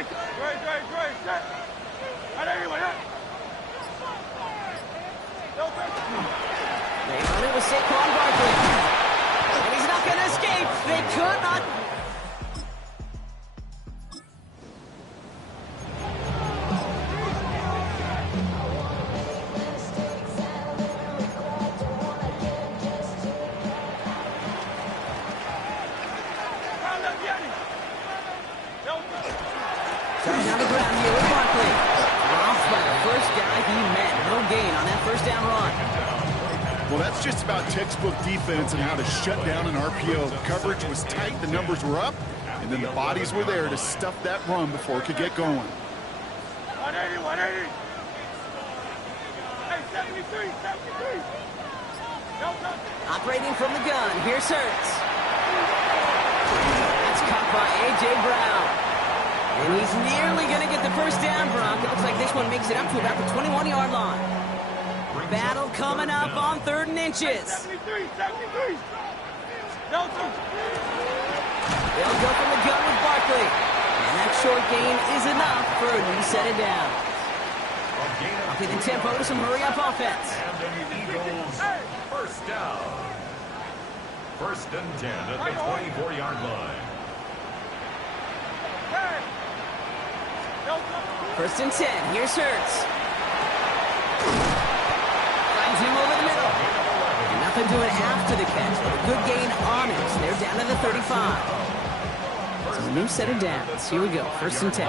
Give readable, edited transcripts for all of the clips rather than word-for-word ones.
They run it with Saquon Barkley. And he's not going to escape. They could not. Starting on the ground here with Barkley. Off by the first guy he met. No gain on that first down run. Well, that's just about textbook defense and how to shut down an RPO. Coverage was tight, the numbers were up, and then the bodies were there to stuff that run before it could get going. 180, 180. Hey, 73, 73. Operating from the gun, here's Hurts. That's caught by A.J. Brown. And he's nearly going to get the first down, Brock. It looks like this one makes it up to about the 21-yard line. Battle coming up on 3rd and inches. 73, 73. Delta. They'll go from the gun with Barkley. And that short gain is enough for a new set of downs. Upping the tempo to some hurry-up offense. And the Eagles, first down. 1st and 10 at the 24-yard line. 1st and 10. Here's Hurts. Finds him over the middle. And nothing doing after the catch, but a good gain on it. So they're down to the 35. So a new set of downs. Here we go. 1st and 10.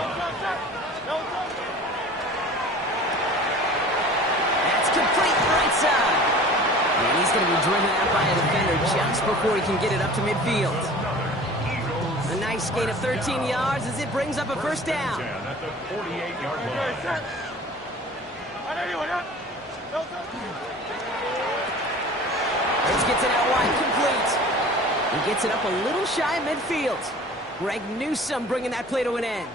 That's complete right side. And he's going to be driven out by a defender just before he can get it up to midfield. A nice gain of 13 yards as it brings up a first down. At the 48-yard line. Hurts gets it out wide, complete. He gets it up a little shy of midfield. Greg Newsome bringing that play to an end.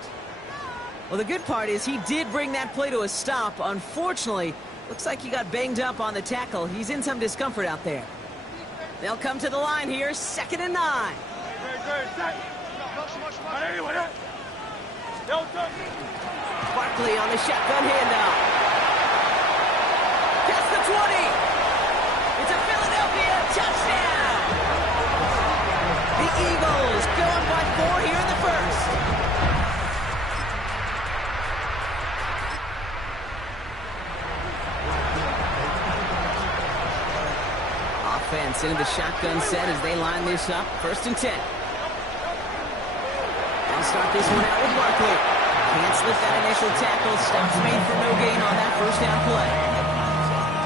Well, the good part is he did bring that play to a stop. Unfortunately, looks like he got banged up on the tackle. He's in some discomfort out there. They'll come to the line here, 2nd and 9. Barkley on the shotgun handoff. Past the 20. It's a Philadelphia touchdown. The Eagles going by 4 here in the 1st. Offense into the shotgun set as they line this up. 1st and 10. They'll start this one out with Barkley. Can't slip that initial tackle. Stops made for no gain on that first down play.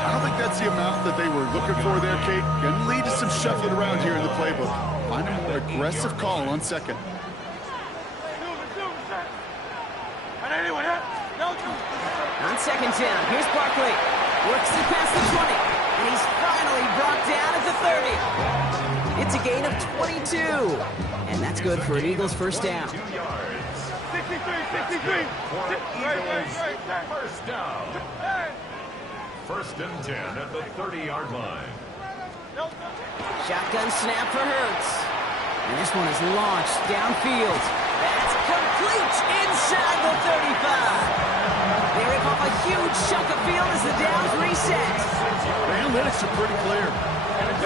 I don't think that's the amount that they were looking for there, Kate. Going to lead to some shuffling around here in the playbook. Find a more aggressive call on 2nd. On 2nd down, here's Barkley. Works it past the 20. And he's finally brought down at the 30. It's a gain of 22. And that's good for an Eagles first down. 2 yards. 63, 63. First down. 1st and 10 at the 30-yard line. Shotgun snap for Hurts. And this one is launched downfield. That's complete inside the 35. They rip off a huge chunk of field as the downs reset. The analytics are pretty clear.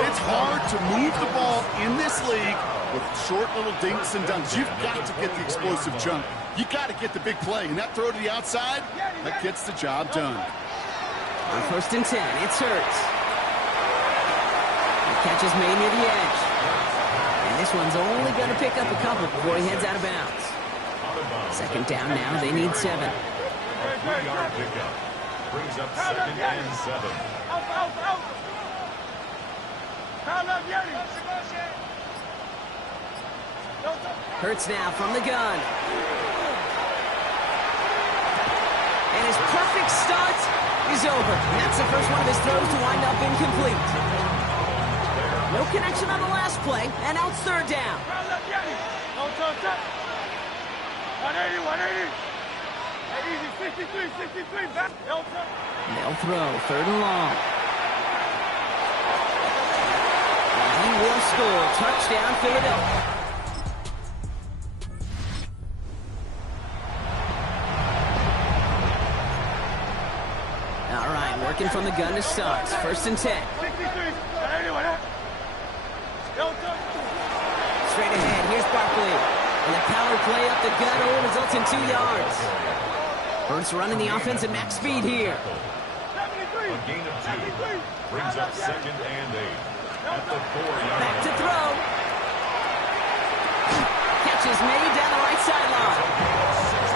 It's hard to move the ball in this league with short little dinks and dunks. You've got to get the explosive jump. You got to get the big play. And that throw to the outside, that gets the job done. On 1st and 10, it's Hurts. The catch is made near the edge. And this one's only going to pick up a couple before he heads out of bounds. 2nd down now, they need 7. A 3-yard pickup. Brings up 2nd and 7. Hurts now from the gun. And his perfect start is over. And that's the first one of his throws to wind up incomplete. No connection on the last play, and now it's 3rd down. 180, 180. 63, 63. They'll throw 3rd and long. And he will score. Touchdown, Philadelphia. Working from the gun to start. First and 10. 63. Straight ahead, here's Barkley. And the power play up the gut only results in 2 yards. Hurts running the offense at max speed here. A gain of 2 brings up 2nd and 8 at the 4-yard Back to line. throw. Catch is made down the right sideline.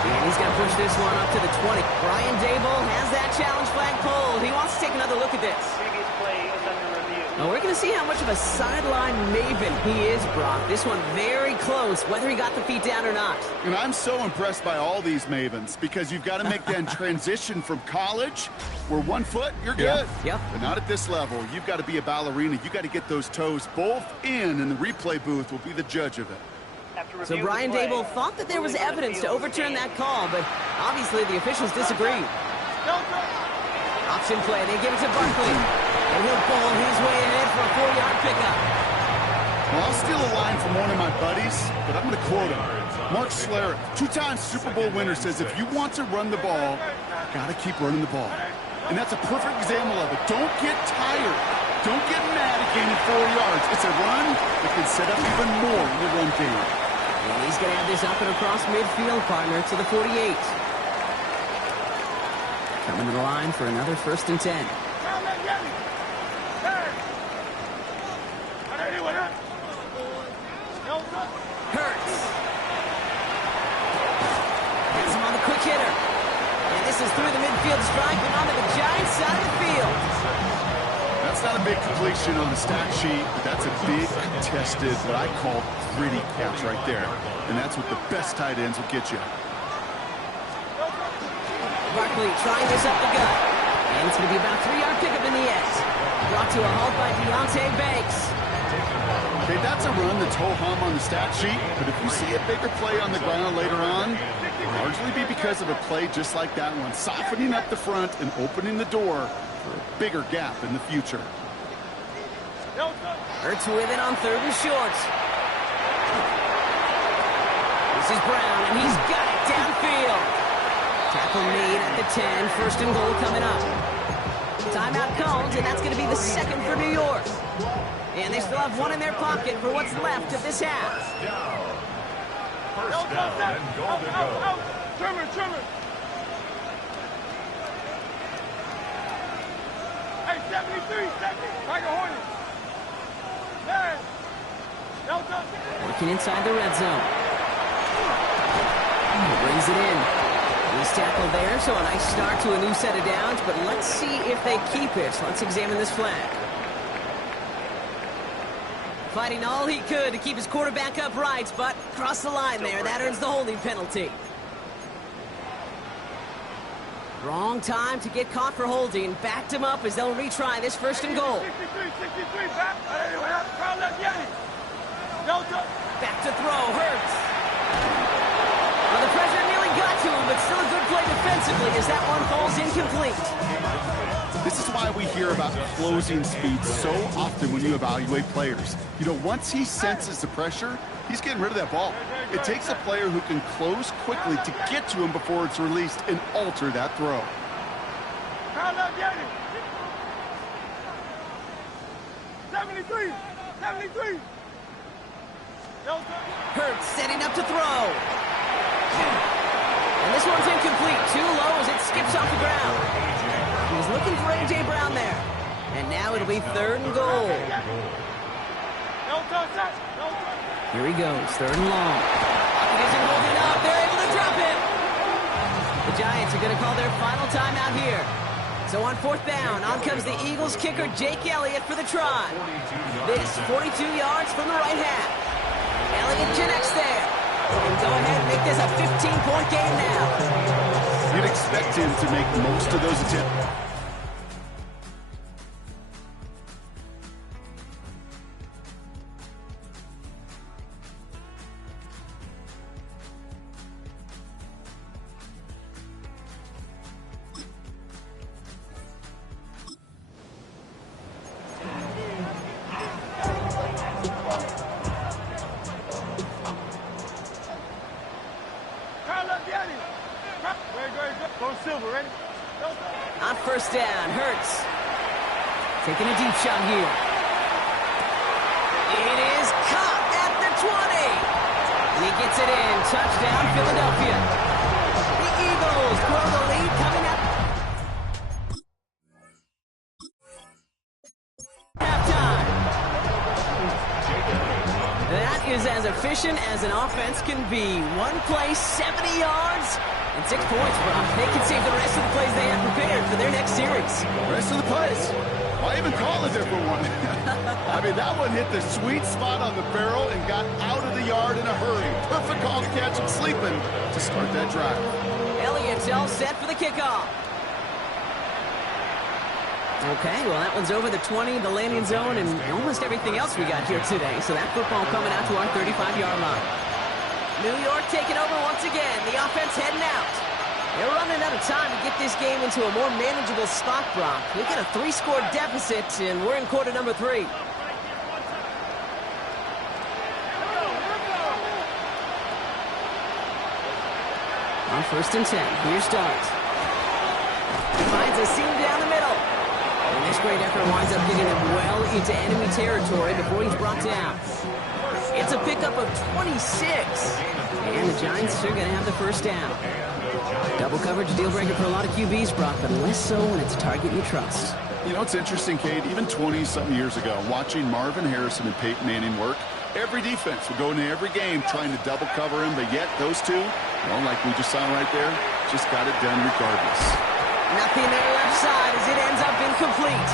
And he's going to push this one up to the 20. Brian Daboll has that challenge flag pulled. He wants to take another look at this. Previous play is under review. Well, we're going to see how much of a sideline maven he is, Brock. This one very close, whether he got the feet down or not. And I'm so impressed by all these mavens because you've got to make that transition from college where 1 foot, you're good. Yep. But not at this level. You've got to be a ballerina. You've got to get those toes both in, and the replay booth will be the judge of it. After So review of Brian the play, Daboll thought that there was ruling on the evidence to field overturn game. that call, but obviously the officials disagreed. Option play, they give it to Barkley. And he'll bowl his way ahead for a 4-yard pickup. Well, I'll steal a line from one of my buddies, but I'm going to quote him. Mark Schlereth, 2-time Super Bowl winner, says if you want to run the ball, got to keep running the ball. And that's a perfect example of it. Don't get tired. Don't get mad at gaining 4 yards. It's a run that can set up even more in the run game. And he's going to have this up and across midfield, partner, to the 48. Coming to the line for another 1st and 10. Hurts. Has him on the quick hitter. And this is through the midfield strike and onto the Giants side of the field. That's not a big completion on the stat sheet, but that's a big contested, what I call gritty catch right there. And that's what the best tight ends will get you. Barkley trying this up the gut. And it's going to be about a 3-yard pickup in the end. Brought to a halt by Deonte Banks. Okay, that's a run that's ho-hum on the stat sheet, but if you see a bigger play on the ground later on, it'll largely be because of a play just like that one, softening up the front and opening the door for a bigger gap in the future. Hurts with it on 3rd and short. This is Brown, and he's got it downfield. Tackle made at the 10, 1st and goal coming up. Timeout called, and that's going to be the 2nd for New York. And they still have 1 in their pocket for what's left of this half. First down and goal to go. Trimmer. Hey, 73, Tiger Hornet. Hey, Delta. Working inside the red zone. Brings it in. He's tackled there, so a nice start to a new set of downs, but let's see if they keep it. Let's examine this flag. Fighting all he could to keep his quarterback upright, but crossed the line there. That earns the holding penalty. Wrong time to get caught for holding. Backed him up as they'll retry this 1st and goal. 63, back. Crowd left, Yanni. Delta. Back to throw, Hurts. Well, the pressure nearly got to him, but still a good play defensively as that one falls incomplete. This is why we hear about closing speed so often when you evaluate players. You know, once he senses the pressure, he's getting rid of that ball. It takes a player who can close quickly to get to him before it's released and alter that throw. Crowd left, Yanni. 73. Delta. Hurts setting up to throw. And this one's incomplete. Too low as it skips off the ground. He was looking for A.J. Brown there. And now it'll be 3rd and goal. Here he goes, 3rd and long. He isn't holding up. They're able to drop it. The Giants are going to call their final timeout here. So on 4th down, on comes the Eagles kicker, Jake Elliott, for the try. This 42 yards from the right half. Elliott connects there. And go ahead and make this a 15-point game now. You'd expect him to make most of those attempts. Go Silver, ready? On first down, Hurts. Taking a deep shot here. It is caught at the 20. And he gets it in. Touchdown, Philadelphia. The Eagles grow the lead coming up. Halftime. That is as efficient as an offense can be. One play, 70 yards, and 6 points, Brock. They can save the rest of the plays they have prepared for their next series. Rest of the plays? Why even call it there for one? I mean, that one hit the sweet spot on the barrel and got out of the yard in a hurry. Perfect call to catch him sleeping to start that drive. Elliott's all set for the kickoff. Okay, well, that one's over the 20, the landing zone, and almost everything else we got here today. So that football coming out to our 35-yard line. New York taking over once again. The offense heading out. They're running out of time to get this game into a more manageable spot, Brock. We got a 3-score deficit, and we're in quarter number 3. On first and 10, here's Dart. Finds a seam down the middle. And this great effort winds up getting him well into enemy territory before he's brought down. It's a pickup of 26. And the Giants are going to have the first down. Double coverage deal breaker for a lot of QBs, Brock, but less so when it's a target you trust. You know, it's interesting, Kate, even 20-something years ago, watching Marvin Harrison and Peyton Manning work, every defense would go into every game trying to double cover him, but yet those two, well, like we just saw right there, just got it done regardless. Nothing there left side as it ends up incomplete.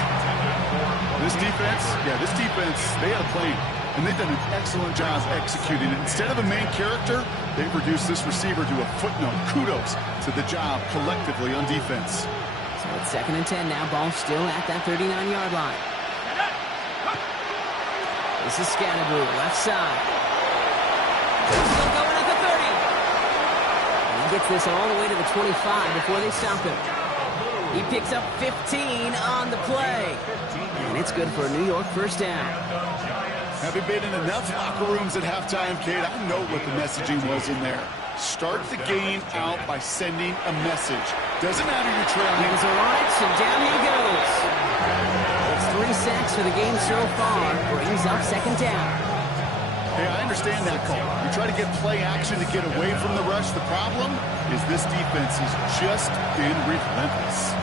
This defense, they had a plan, and they've done an excellent job executing it. Instead of a main character, they've reduced this receiver to a footnote. Kudos to the job collectively on defense. So it's second and 10 now. Ball still at that 39-yard line. This is Scatterboo, left side. Still going at the 30. And he gets this all the way to the 25 before they stop him. He picks up 15 on the play. And it's good for a New York first down. Having been in enough locker rooms at halftime, Kate, I know what the messaging was in there. Start the game out by sending a message. Doesn't matter you're trailing. Eagles are on it, and down he goes. It's 3 sacks for the game so far. Brings up second down. Hey, I understand that call. You try to get play action to get away from the rush. The problem is this defense has just been relentless.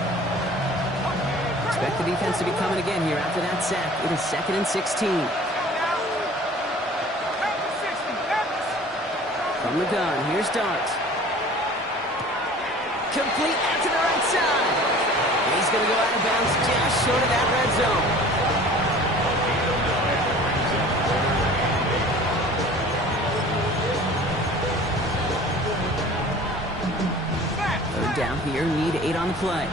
Expect the defense to be coming again here after that sack. It is second and 16. From the gun, here's Dart. Complete out to the right side. He's going to go out of bounds just short of that red zone. Third down here, need 8 on the play.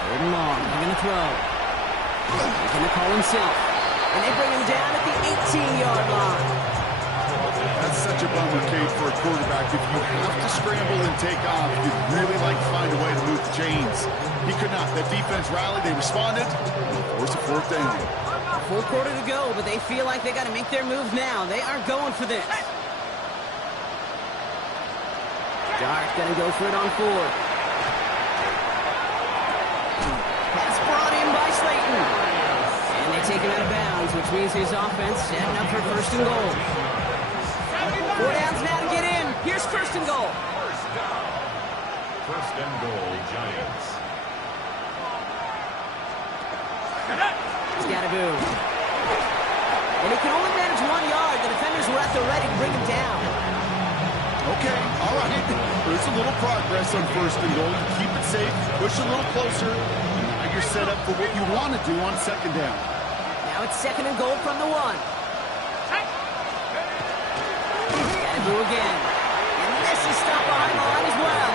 Third and long, they're going to throw. He's going to call himself. And they bring him down at the 18-yard line. That's such a bummer, Kate, for a quarterback. If you have to scramble and take off, you'd really like to find a way to move the chains. He could not. That defense rallied. They responded. Force a fourth down. Full quarter to go, but they feel like they got to make their move now. They are going for this. Dart going to go for it on 4. Pass brought in by Slayton. And they take him out of bounds, which means his offense setting up for first and goal. 4 downs now to get in. Here's first and goal. First down. First and goal, Giants. Scatterboo. And he can only manage 1 yard. The defenders were at the ready to bring him down. Okay, all right. There's a little progress on first and goal. You keep it safe, push a little closer. Now you're set up for what you want to do on second down. Now it's second and goal from the 1. Scatterboo again. And this is stopped behind the line as well.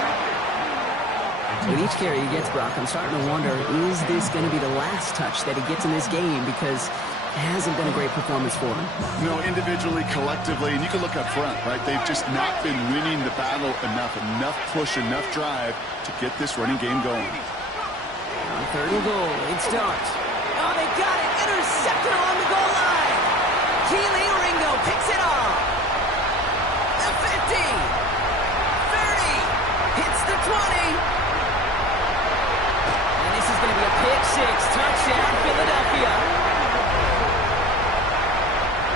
With each carry he gets, Brock, I'm starting to wonder, is this going to be the last touch that he gets in this game? Because it hasn't been a great performance for him. No, individually, collectively, and you can look up front, right? They've just not been winning the battle enough push, enough drive to get this running game going. On third and goal, it starts. Oh, they got it! Intercepted along the goal line! Keely Ringo picks it off! The 50! 30! Touchdown, Philadelphia.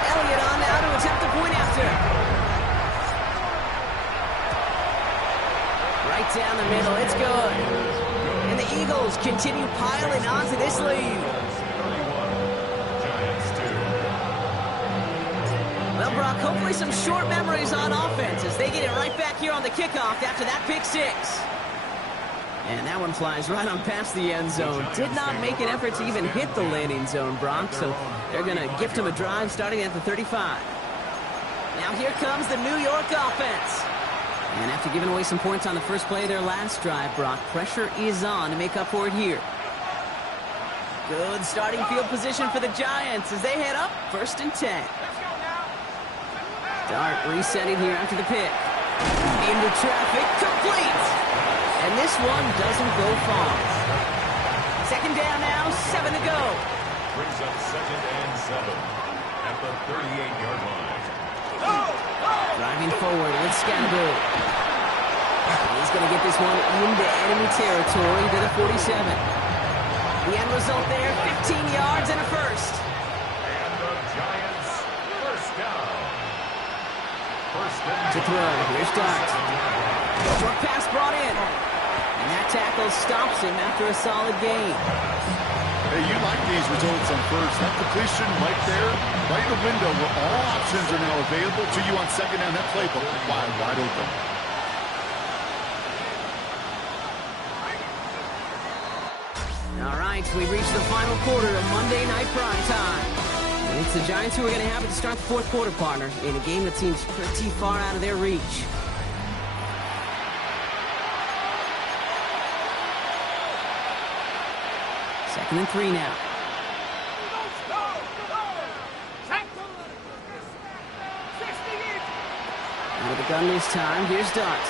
Elliott on now to attempt the point after. Right down the middle. It's good. And the Eagles continue piling onto this lead. Well, Brock, hopefully some short memories on offense as they get it right back here on the kickoff after that pick six. And that one flies right on past the end zone. Did not make an effort to even hit the landing zone, Brock, so they're going to gift him a drive starting at the 35. Now here comes the New York offense. And after giving away some points on the first play of their last drive, Brock, pressure is on to make up for it here. Good starting field position for the Giants as they head up 1st and 10. Dart resetting here after the pick. Into traffic, complete. And this one doesn't go far. 2nd down now, 7 to go. Brings up 2nd and 7 at the 38-yard line. Driving forward with Scannaboo. He's going to get this one into enemy territory to the 47. The end result there, 15 yards and a first. And the Giants, 1st down. 1st and To throw, here's Dart. Short pass brought in. And that tackle stops him after a solid gain. Hey, you like these results on first. That completion right there, right in the window where all options are now available to you on 2nd down. That playbook wide open. All right, we've reached the final quarter of Monday Night Prime Time. It's the Giants who are going to have it to start the 4th quarter, partner, in a game that seems pretty far out of their reach. Second and 3 now. With the gun this time, here's Dart.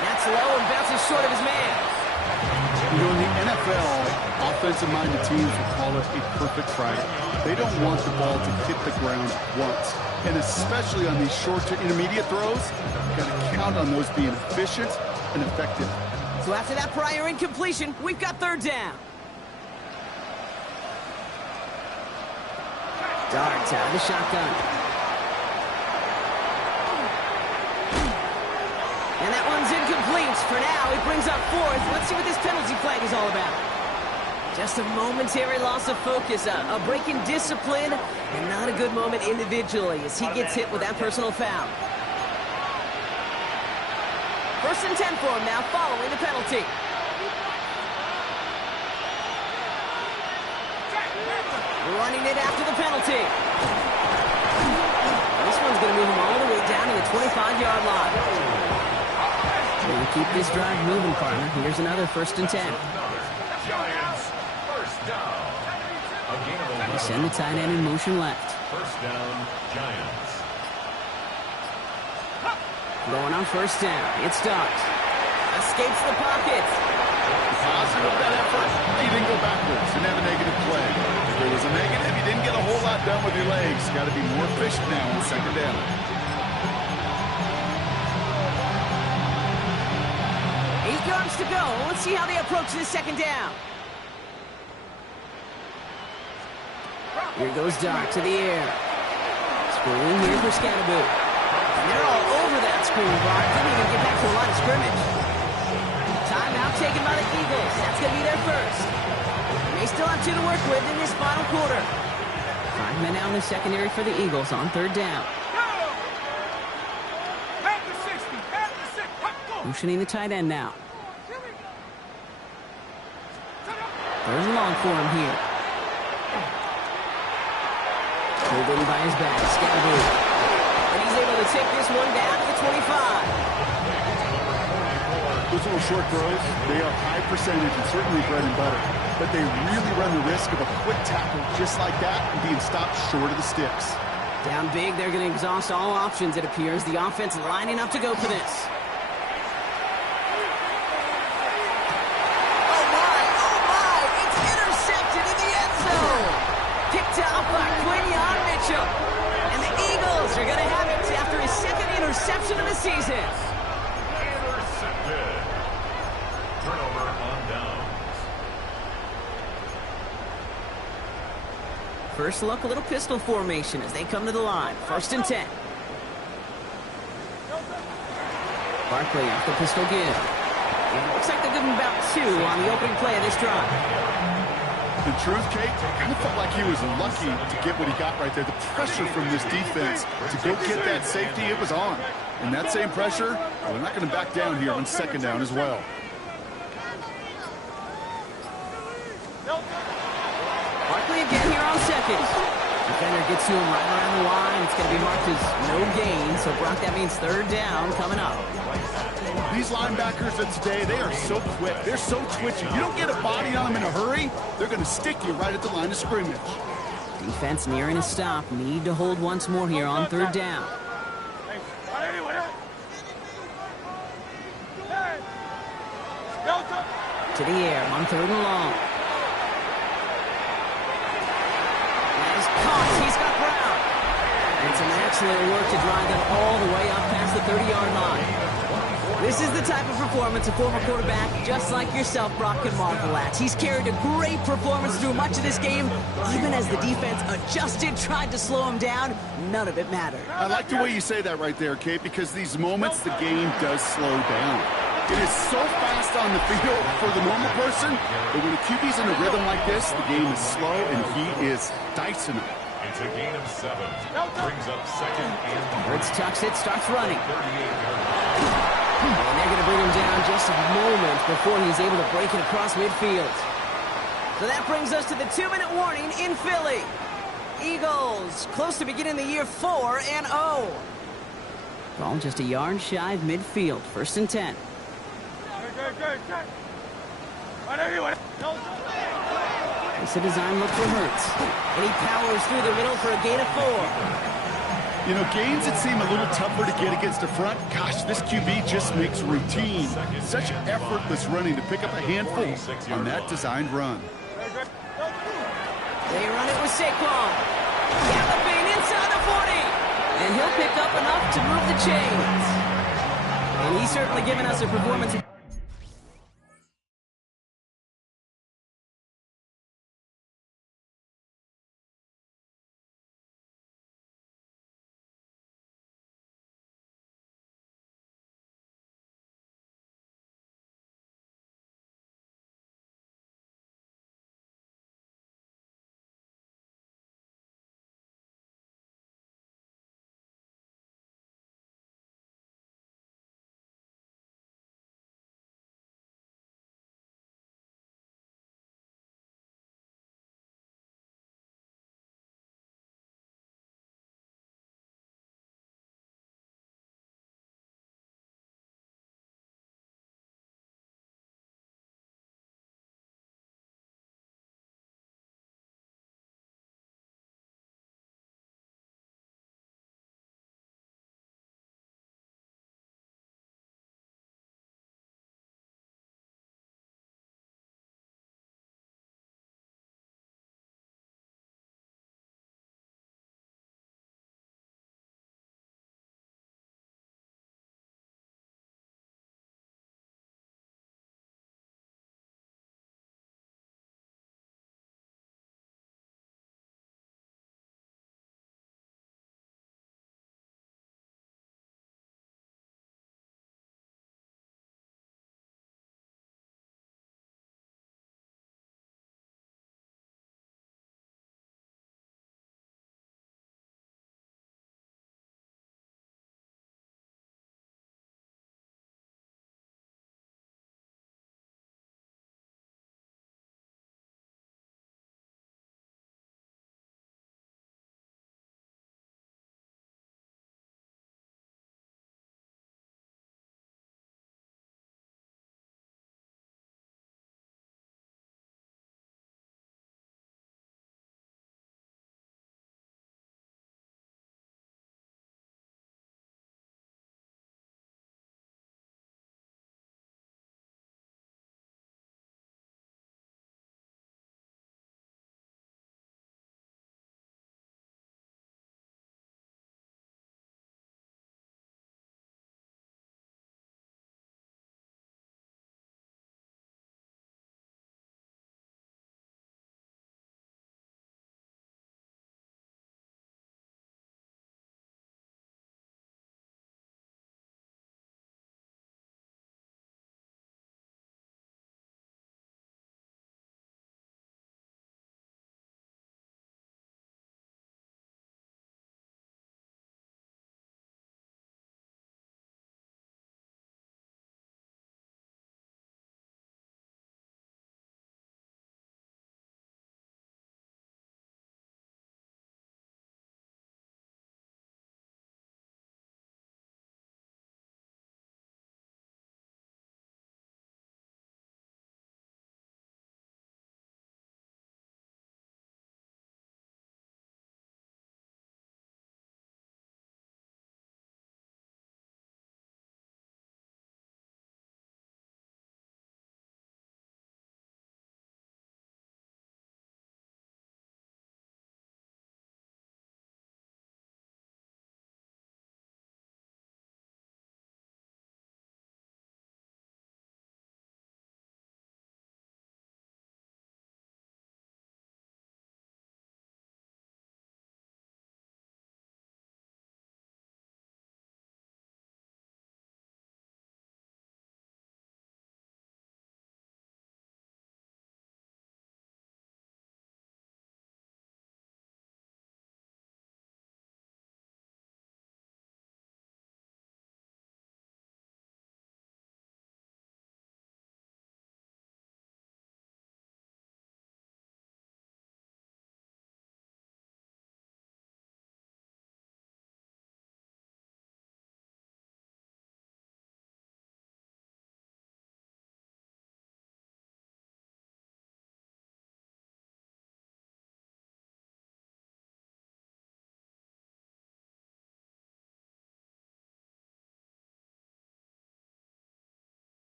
That's low and bounces short of his man. You know, in the NFL, offensive-minded teams will call it a perfect Friday. They don't want the ball to hit the ground once. And especially on these short to intermediate throws, you've got to count on those being efficient and effective. So after that prior incompletion, we've got 3rd down. Dart out of the shotgun. And that one's incomplete. For now, it brings up 4th. Let's see what this penalty flag is all about. Just a momentary loss of focus, a break in discipline, and not a good moment individually as he gets hit with that personal foul. 1st and 10 for him now following the penalty. Running it after the penalty. This one's going to move him all the way down to the 25-yard line. Going to keep this drive moving, partner. Here's another 1st and 10. Giants, 1st down. A gain of 11. Send the tight end in motion left. 1st down, Giants. Going on 1st down. It's Dart. Escapes the pocket. Positive of that effort. He didn't go backwards. Didn't have a negative play. If there was a negative, you didn't get a whole lot done with your legs. Got to be more efficient now on 2nd down. Yards to go. Let's see how they approach this 2nd down. Here goes Dart to the air. Screen here for Scannaboo. And they're all over that screen, Brock. Didn't even get back to the line of scrimmage. Timeout taken by the Eagles. That's going to be their first. They still have 2 to work with in this final quarter. 5 men out in the secondary for the Eagles on 3rd down. Motioning the tight end now. 3rd and long for him here. Pulled in by his back, Scannaboo. And he's able to take this one down to the 25. Those little short throws, they are high percentage and certainly bread and butter. But they really run the risk of a quick tackle just like that and being stopped short of the sticks. Down big, they're going to exhaust all options, it appears. The offense lining up to go for this. And the Eagles are going to have it after his 2nd interception of the season. Intercepted. Turnover on downs. First look, a little pistol formation as they come to the line. 1st and 10. Barkley off the pistol give. And it looks like they'll give him about 2 on the opening play of this drive. In truth, Kate, I kind of felt like he was lucky to get what he got right there. The pressure from this defense to go get that safety, it was on. And that same pressure, well, they're not going to back down here on 2nd down as well. Barkley again here on 2nd. Defender gets to him right around the line. It's going to be marked as no gain. So, Brock, that means 3rd down coming up. These linebackers of today, they are so quick. They're so twitchy. You don't get a body on them in a hurry, they're going to stick you right at the line of scrimmage. Defense nearing a stop. Need to hold once more here on 3rd down. To the air on 3rd and long. That is caught. He's got Brown. And some excellent work to drive them all the way up past the 30-yard line. This is the type of performance a former quarterback, just like yourself, Brock, can marvel at. He's carried a great performance through much of this game. Even as the defense adjusted, tried to slow him down, none of it mattered. I like the way you say that right there, Kate, because these moments the game does slow down. It is so fast on the field for the normal person, but when a QB's in a rhythm like this, the game is slow, and he is dicing it. It's a gain of 7. Brings up 2nd and Woods tucks it, starts running. 38-yard. And they're going to bring him down just a moment before he's able to break it across midfield. So that brings us to the 2-minute warning in Philly. Eagles close to beginning the year 4-0. Ball just a yard shy of midfield. 1st and 10. It's a design look for Hurts. And he powers through the middle for a gain of 4. You know, gains that seem a little tougher to get against the front, gosh, this QB just makes routine such effortless running to pick up a handful on that designed run. They run it with Saquon. Galloping inside the 40. And he'll pick up enough to move the chains. And he's certainly given us a performance.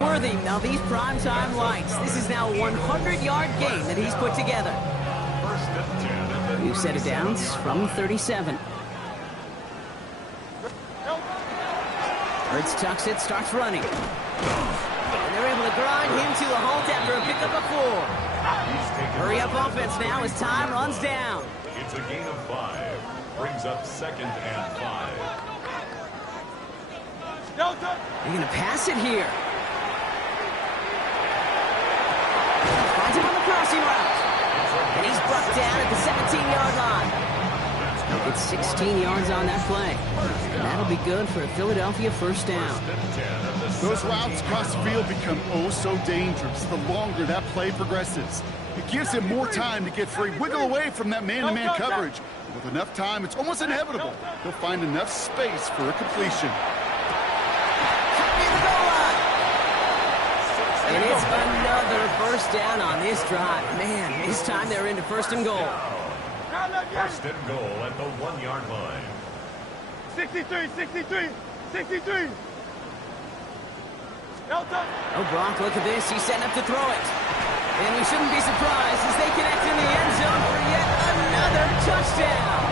Worthy of these primetime lights. This is now a 100-yard game that he's put together. First and 10 at the New set of downs from 37. Hurts tucks it, starts running. And they're able to grind him to a halt after a pickup of 4. Hurry up offense now as time runs down. It's a gain of 5. Brings up 2nd and 5. They're going to pass it here. Finds him on the crossing route. And he's brought down at the 17-yard line. He'll get 16 yards on that play. And that'll be good for a Philadelphia first down. Those routes across the field become oh so dangerous the longer that play progresses. It gives him more time to get free, wiggle away from that man-to-man coverage. With enough time, it's almost inevitable. He'll find enough space for a completion. And it's another first down on this drive. Man, this time they're into 1st and goal. 1st and goal at the 1-yard line. 63, 63, 63. Oh, Brock, look at this. He's setting up to throw it. And we shouldn't be surprised as they connect in the end zone for yet another touchdown.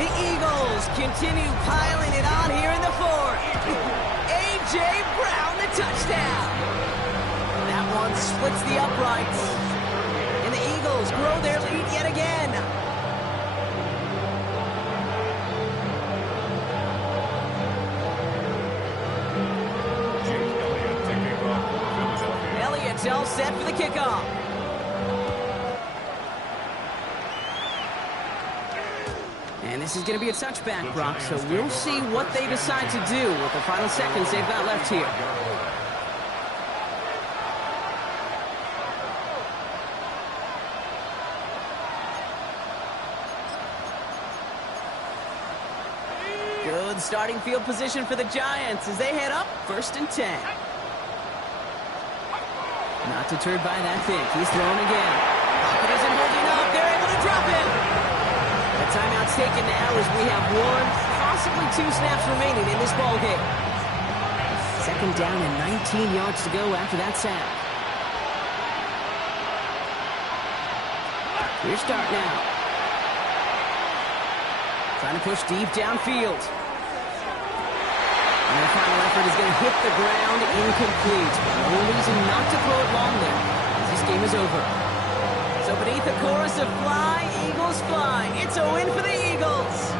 The Eagles continue piling it on here in the 4th. A.J. Brown, the touchdown. That one splits the uprights. And the Eagles grow their lead yet again. Elliott's all set for the kickoff. And this is going to be a touchback, Brock, so we'll see what they decide to do with the final seconds they've got left here. Good starting field position for the Giants as they head up 1st and 10. Not deterred by that pick. He's thrown again. Pocket isn't holding up. They're able to drop him. The timeout's taken now as we have 1, possibly 2 snaps remaining in this ball game. 2nd down and 19 yards to go after that sack. Clear start now. Trying to push deep downfield. And their final effort is going to hit the ground incomplete. No reason not to throw it long there, as this game is over. So beneath the chorus of Fly, Eagles Fly, it's a win for the Eagles.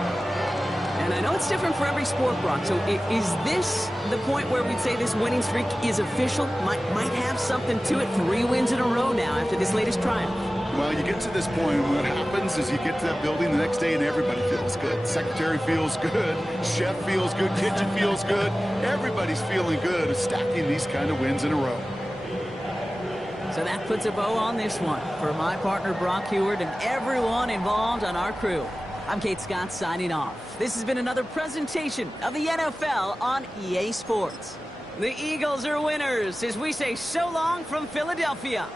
And I know it's different for every sport, Brock, so is this the point where we'd say this winning streak is official? Might have something to it. 3 wins in a row now after this latest triumph. Well, you get to this point, and what happens is you get to that building the next day and everybody feels good. Secretary feels good, chef feels good, kitchen feels good. Everybody's feeling good of stacking these kind of wins in a row. So that puts a bow on this one. For my partner, Brock Huard, and everyone involved on our crew, I'm Kate Scott signing off. This has been another presentation of the NFL on EA Sports. The Eagles are winners as we say so long from Philadelphia.